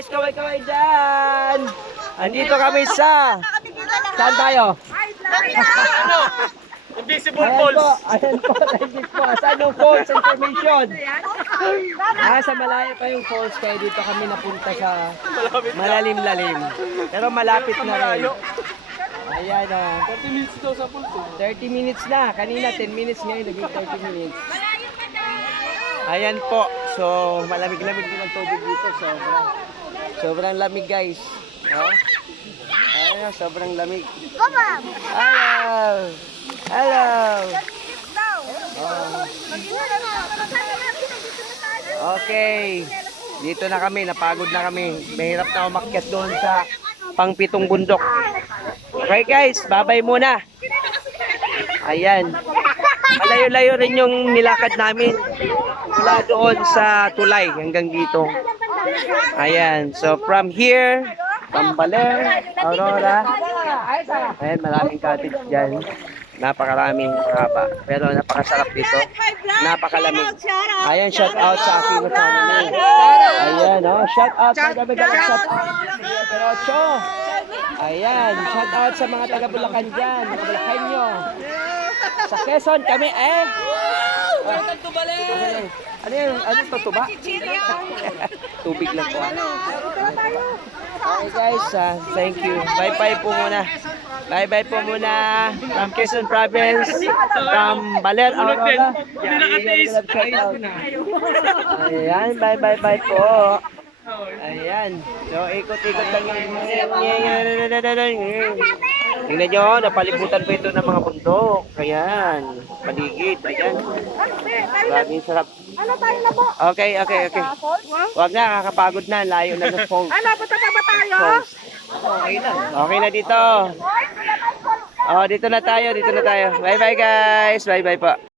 guys, kaway-kaway dyan. Andito kami sa... Saan tayo? Invisible Ayan Falls. po, ayan po, legit po. Saan yung falls information? Ah, sa malayo pa yung falls, kaya dito kami napunta sa malalim-lalim. Pero malapit na rin. Ayan o. 30 minutes daw sa Falls. 30 minutes na. Kanina 10 minutes, ngayon naging 30 minutes. Ayan po. So, malamig-lamig din ang tubig dito. Sobrang, sobrang lamig guys. Oh. Ayan, sobrang lamig. Hello! Hello! Oh. Okay. Dito na kami, napagod na kami. Mahirap na umakyat doon sa pangpitong bundok. Okay guys, babay muna. Ayan. Malayo-layo rin yung nilakad namin. Mula doon sa tulay hanggang dito. Ayan. So from here, from Baler, Aurora. Ayan, maraming cottage dyan. Napakaraming haba. Pero napakasarap dito. Napakalamig. Ayan, shout out sa Aquino family. Ayan, oh, shout out sa Ocho. Ayan, shout out sa mga taga Bulacan dyan, mga Bulacanyo. Sa Quezon kami eh. Welcome to Balen. Ano yun? Ano to tuba? Tubig lang po. Okay guys, ah, thank you. Bye-bye po muna. Bye-bye po muna from Quezon Province, from Baler, Aurora. Ayan, bye-bye-bye po. Ayan. So, ikot-ikot lang yung... Tingnan nyo, napalibutan po ito ng mga bundok. Ayan. Paligid. Ayan. Maraming sarap. Ano tayo na po? Okay, okay, okay. Huwag na, kakapagod na. Layo na sa falls. Ano, punta na ba tayo? Falls. Okay na dito. Oh, dito na tayo, dito na tayo. Bye-bye guys. Bye-bye po.